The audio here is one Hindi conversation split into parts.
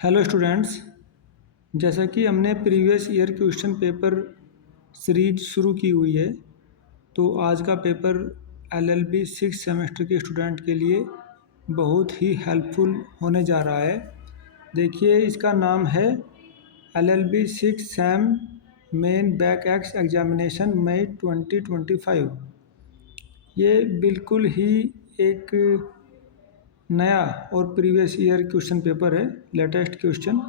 Hello students. जैसा कि हमने previous year question paper series शुरू की हुई है, तो आज का पेपर एलएलबी 6 सेमेस्टर के स्टूडेंट के लिए बहुत ही हेल्पफुल होने जा रहा है। देखिए, इसका नाम है LLB 6 sem main back ex examination मई 2025। ये बिल्कुल ही एक नया और प्रीवियस ईयर क्वेश्चन पेपर है, लेटेस्ट क्वेश्चन।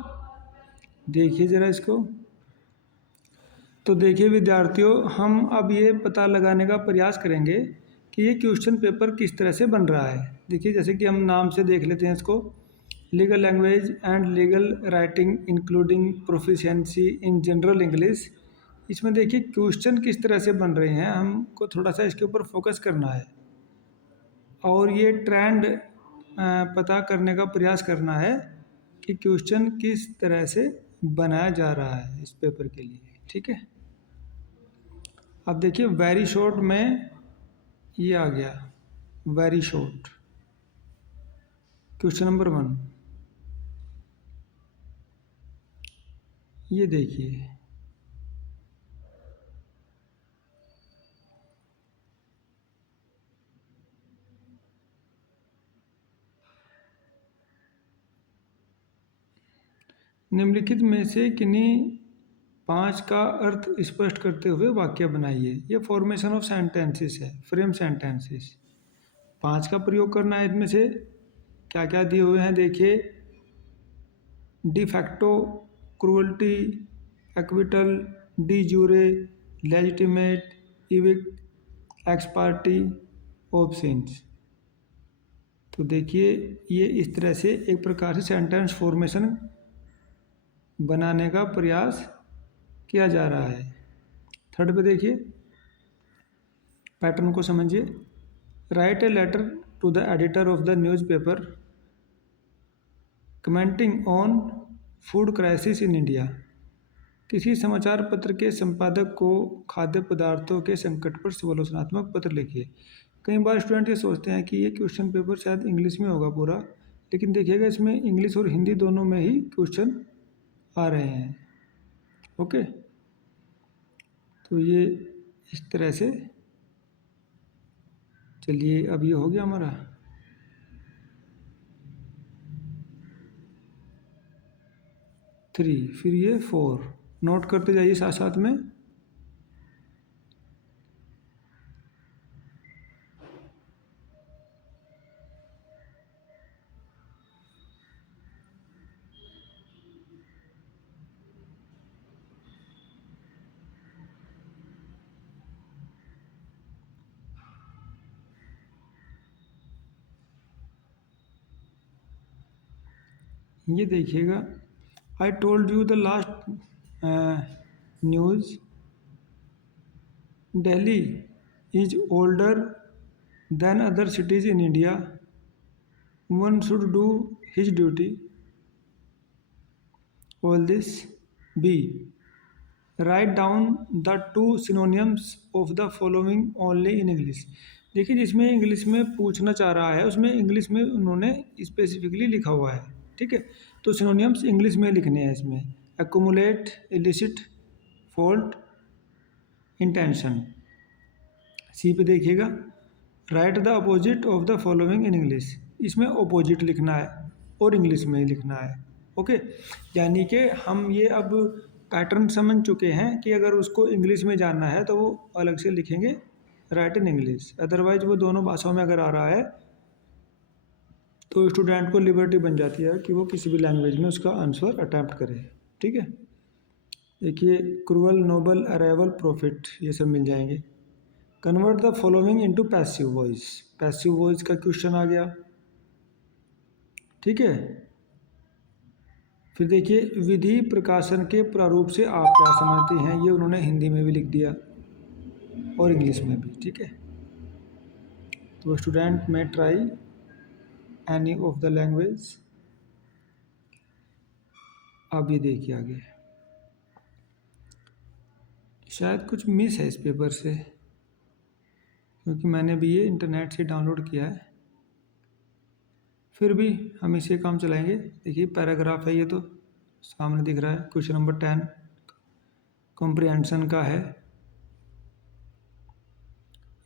देखिए ज़रा इसको। तो देखिए विद्यार्थियों, हम अब ये पता लगाने का प्रयास करेंगे कि ये क्वेश्चन पेपर किस तरह से बन रहा है। देखिए, जैसे कि हम नाम से देख लेते हैं इसको, legal language and legal writing including proficiency in general English. इसमें देखिए क्वेश्चन किस तरह से बन रहे हैं, हमको थोड़ा सा इसके ऊपर फोकस करना है और ये ट्रेंड पता करने का प्रयास करना है कि क्वेश्चन किस तरह से बनाया जा रहा है इस पेपर के लिए। ठीक है, अब देखिए वेरी शॉर्ट में ये आ गया, वेरी शॉर्ट क्वेश्चन नंबर 1। ये देखिए, निम्नलिखित में से किन्हीं 5 का अर्थ स्पष्ट करते हुए वाक्य बनाइए। ये फॉर्मेशन ऑफ सेंटेंसेस है, फ्रेम सेंटेंसेस। 5 का प्रयोग करना है। इनमें से क्या क्या दिए हुए हैं देखिए, de facto, cruelty, acquittal, D jure, legitimate, evict, x party, absence. तो देखिए, ये इस तरह से एक प्रकार से सेंटेंस फॉर्मेशन बनाने का प्रयास किया जा रहा है। थर्ड पे देखिए, पैटर्न को समझिए। Write a letter to the editor of the newspaper commenting on food crisis in India. किसी समाचार पत्र के संपादक को खाद्य पदार्थों के संकट पर समालोचनात्मक पत्र लिखिए। कई बार स्टूडेंट ये सोचते हैं कि ये क्वेश्चन पेपर शायद इंग्लिश में होगा पूरा, लेकिन देखिएगा इसमें इंग्लिश और हिंदी दोनों में ही क्वेश्चन आ रहे हैं। ओके, तो ये इस तरह से, चलिए अब ये हो गया हमारा। थ्री, फिर ये 4 नोट करते जाइए साथ साथ में। ये देखिएगा, I told you the last news, Delhi is older than other cities in India, one should do his duty, all this. B, write down the 2 synonyms of the following only in English. देखिए, जिसमें इंग्लिश में पूछना चाह रहा है उसमें इंग्लिश में उन्होंने स्पेसिफिकली लिखा हुआ है। ठीक है, तो सिनोनियम्स इंग्लिश में लिखने हैं इसमें। Accumulate, illicit, fault, intention. C पे देखिएगा, write the opposite of the following in English. इसमें अपोजिट लिखना है और इंग्लिश में ही लिखना है। ओके, यानी कि हम ये अब पैटर्न समझ चुके हैं कि अगर उसको इंग्लिश में जानना है तो वो अलग से लिखेंगे, राइट इन इंग्लिश। अदरवाइज वो दोनों भाषाओं में अगर आ रहा है तो स्टूडेंट को लिबर्टी बन जाती है कि वो किसी भी लैंग्वेज में उसका आंसर अटैम्प्ट करे। ठीक है, देखिए क्रूअल, नोबल, अराइवल, प्रॉफिट, ये सब मिल जाएंगे। Convert the following into passive voice. Passive voice का क्वेश्चन आ गया। ठीक है, फिर देखिए, विधि प्रकाशन के प्रारूप से आप क्या समझते हैं, ये उन्होंने हिंदी में भी लिख दिया और इंग्लिश में भी। ठीक है, तो स्टूडेंट में try any of the language. अब ये देखिए आगे, शायद कुछ मिस है इस पेपर से, क्योंकि मैंने भी ये इंटरनेट से डाउनलोड किया है। फिर भी हम इसे काम चलाएंगे। देखिए पैराग्राफ है, ये तो सामने दिख रहा है। क्वेश्चन नंबर 10 कॉम्प्रिहेंशन का है।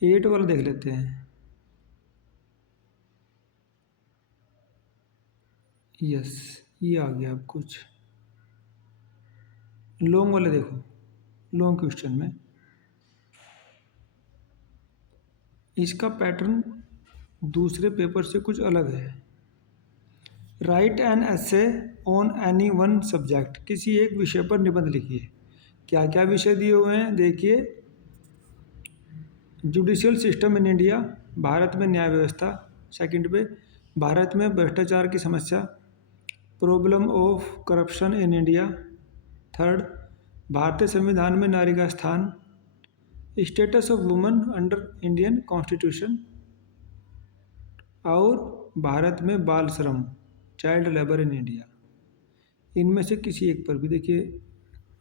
8 वाला देख लेते हैं। यस, ये आ गया। अब कुछ लॉन्ग वाले देखो। लॉन्ग क्वेश्चन में इसका पैटर्न दूसरे पेपर से कुछ अलग है। Right an essay on any one subject, किसी एक विषय पर निबंध लिखिए। क्या क्या विषय दिए हुए हैं देखिए। Judicial system in India, Bharat में न्याय व्यवस्था। सेकंड पे भारत में भ्रष्टाचार की समस्या, problem of corruption in India. Third भारतीय संविधान में नारी का स्थान, status of woman under Indian constitution, और भारत में बाल श्रम, चाइल्ड लेबर इन इंडिया। इनमें से किसी एक पर भी देखिए,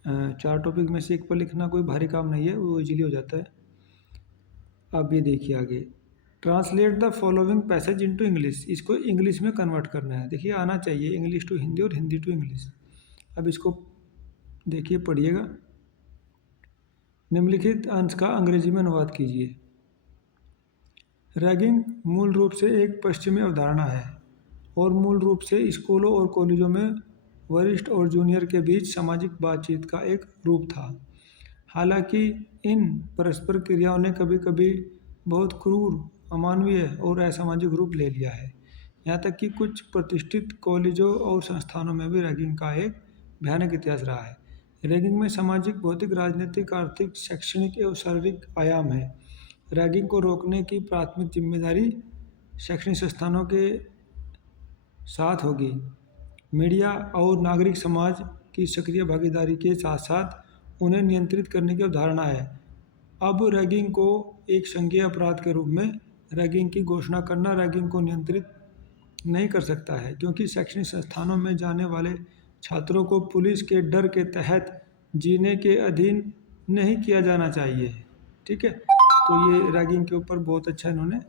4 टॉपिक में से एक पर लिखना कोई भारी काम नहीं है, वो इजीली हो जाता है। अब ये देखिए आगे, translate the following passage into English, इसको इंग्लिश में कन्वर्ट करना है। देखिए आना चाहिए इंग्लिश टू हिंदी और हिंदी टू इंग्लिश। अब इसको देखिए पढ़िएगा। निम्नलिखित अंश का अंग्रेजी में अनुवाद कीजिए। रैगिंग मूल रूप से एक पश्चिमी अवधारणा है और मूल रूप से स्कूलों और कॉलेजों में वरिष्ठ और जूनियर के बीच सामाजिक बातचीत का एक रूप था। हालांकि इन परस्पर क्रियाओं ने कभी कभी बहुत क्रूर, अमानवीय और असामाजिक रूप ले लिया है। यहाँ तक कि कुछ प्रतिष्ठित कॉलेजों और संस्थानों में भी रैगिंग का एक भयानक इतिहास रहा है। रैगिंग में सामाजिक, भौतिक, राजनीतिक, आर्थिक, शैक्षणिक एवं शारीरिक आयाम है। रैगिंग को रोकने की प्राथमिक जिम्मेदारी शैक्षणिक संस्थानों के साथ होगी। मीडिया और नागरिक समाज की सक्रिय भागीदारी के साथ साथ उन्हें नियंत्रित करने की अवधारणा है। अब रैगिंग को एक संज्ञेय अपराध के रूप में रैगिंग की घोषणा करना रैगिंग को नियंत्रित नहीं कर सकता है, क्योंकि शैक्षणिक संस्थानों में जाने वाले छात्रों को पुलिस के डर के तहत जीने के अधीन नहीं किया जाना चाहिए। ठीक है, तो ये रैगिंग के ऊपर बहुत अच्छा इन्होंने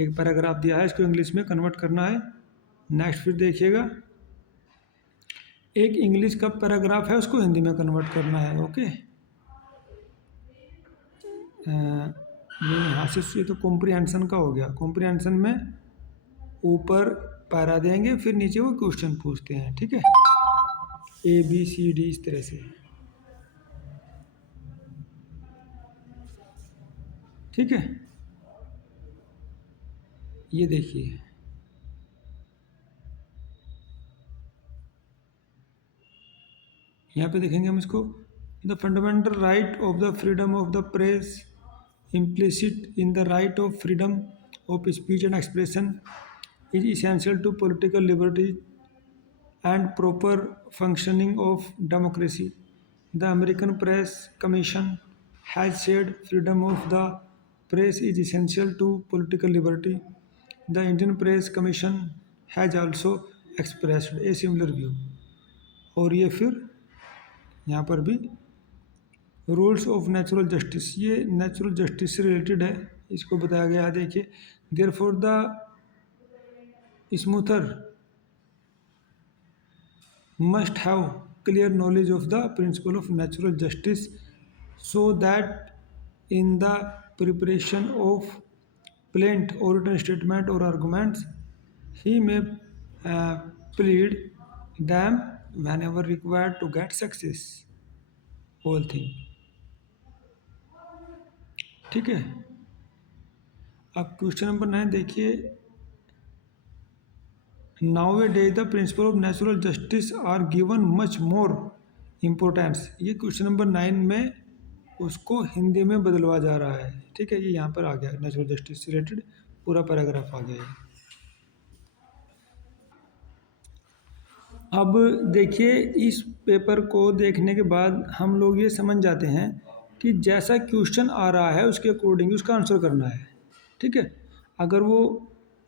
एक पैराग्राफ दिया है, इसको इंग्लिश में कन्वर्ट करना है। नेक्स्ट फिर देखिएगा, एक इंग्लिश का पैराग्राफ है उसको हिंदी में कन्वर्ट करना है। ओके, ये यहाँ से ये तो कॉम्प्रिहेंशन का हो गया। कॉम्प्रिहेंशन में ऊपर पैरा देंगे, फिर नीचे वो क्वेश्चन पूछते हैं। ठीक है, ABCD इस तरह से। ठीक है, ये देखिए यहाँ पे देखेंगे हम इसको। The fundamental right of the freedom of the press implicit in the right of freedom of speech and expression is essential to political liberty and proper functioning of democracy. The American Press Commission has said freedom of the press is essential to political liberty. The Indian Press Commission has also expressed a similar view. और ये फिर यहाँ पर भी रूल्स ऑफ नेचुरल जस्टिस, ये नेचुरल जस्टिस से रिलेटेड है, इसको बताया गया है। देखिए, therefore the smoother must have clear knowledge of the principle of natural justice so that in the preparation of plaint और रिटन स्टेटमेंट और arguments he may plead them whenever required to get success whole thing. ठीक है, अब क्वेश्चन नंबर 9 देखिए। Nowadays the principle of natural justice are given much more importance. ये क्वेश्चन नंबर 9 में उसको हिंदी में बदलवा जा रहा है। ठीक है, ये यहाँ पर आ गया, नेचुरल जस्टिस से रिलेटेड पूरा पैराग्राफ आ गया है। अब देखिए, इस पेपर को देखने के बाद हम लोग ये समझ जाते हैं कि जैसा क्वेश्चन आ रहा है उसके अकॉर्डिंग उसका आंसर करना है। ठीक है, अगर वो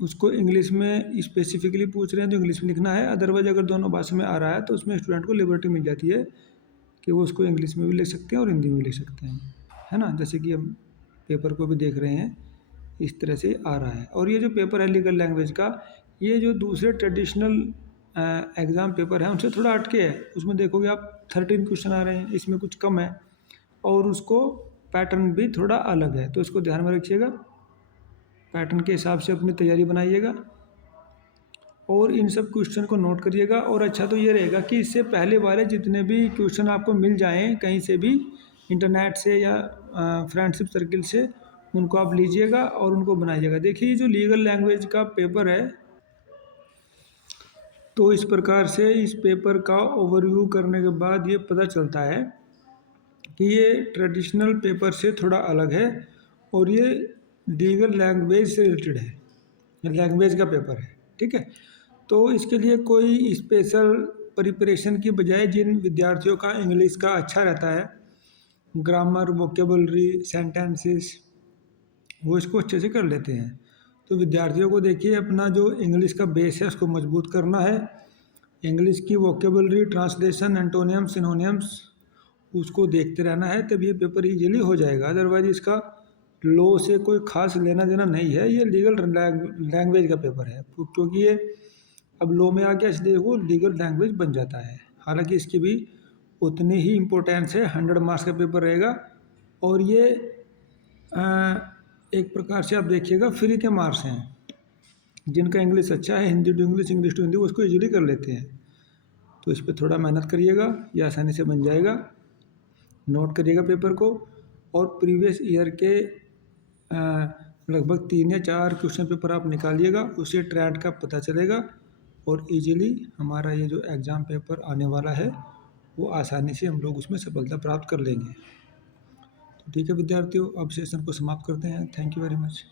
उसको इंग्लिश में स्पेसिफिकली पूछ रहे हैं तो इंग्लिश में लिखना है, अदरवाइज अगर दोनों भाषा में आ रहा है तो उसमें स्टूडेंट को लिबर्टी मिल जाती है कि वो उसको इंग्लिश में भी लिख सकते हैं और हिंदी में भी लिख सकते हैं, है ना। जैसे कि हम पेपर को भी देख रहे हैं, इस तरह से आ रहा है। और ये जो पेपर है लीगल लैंग्वेज का, ये जो दूसरे ट्रेडिशनल एग्ज़ाम पेपर हैं उनसे थोड़ा हटके है। उसमें देखोगे आप 13 क्वेश्चन आ रहे हैं, इसमें कुछ कम है और उसको पैटर्न भी थोड़ा अलग है, तो इसको ध्यान में रखिएगा। पैटर्न के हिसाब से अपनी तैयारी बनाइएगा और इन सब क्वेश्चन को नोट करिएगा। और अच्छा तो ये रहेगा कि इससे पहले वाले जितने भी क्वेश्चन आपको मिल जाएं कहीं से भी, इंटरनेट से या फ्रेंडशिप सर्किल से, उनको आप लीजिएगा और उनको बनाइएगा। देखिए ये जो लीगल लैंग्वेज का पेपर है, तो इस प्रकार से इस पेपर का ओवरव्यू करने के बाद ये पता चलता है कि ये ट्रेडिशनल पेपर से थोड़ा अलग है और ये लीगल लैंग्वेज से रिलेटेड है, लैंग्वेज का पेपर है। ठीक है, तो इसके लिए कोई स्पेशल प्रिपरेशन की बजाय जिन विद्यार्थियों का इंग्लिश का अच्छा रहता है, ग्रामर, वोकेबलरी, सेंटेंसेस, वो इसको अच्छे से कर लेते हैं। तो विद्यार्थियों को देखिए अपना जो इंग्लिश का बेस है उसको मजबूत करना है। इंग्लिश की वोकेबलरी, ट्रांसलेशन, एंटोनियम्स, सिनोनियम्स, उसको देखते रहना है, तब ये पेपर इजीली हो जाएगा। अदरवाइज इसका लॉ से कोई खास लेना देना नहीं है, ये लीगल लैंग्वेज का पेपर है, क्योंकि ये अब लॉ में आ गया इसलिए वो लीगल लैंग्वेज बन जाता है। हालांकि इसकी भी उतनी ही इम्पोर्टेंस है, 100 मार्क्स का पेपर रहेगा और ये एक प्रकार से आप देखिएगा फ्री के मार्क्स हैं। जिनका इंग्लिश अच्छा है, Hindi to English, English to Hindi, उसको इजीली कर लेते हैं। तो इस पर थोड़ा मेहनत करिएगा, ये आसानी से बन जाएगा। नोट करिएगा पेपर को और प्रीवियस ईयर के लगभग 3 या 4 क्वेश्चन पेपर आप निकालिएगा, उससे ट्रेंड का पता चलेगा और इजीली हमारा ये जो एग्ज़ाम पेपर आने वाला है वो आसानी से हम लोग उसमें सफलता प्राप्त कर लेंगे। तो ठीक है विद्यार्थियों, अब सेशन को समाप्त करते हैं। Thank you very much.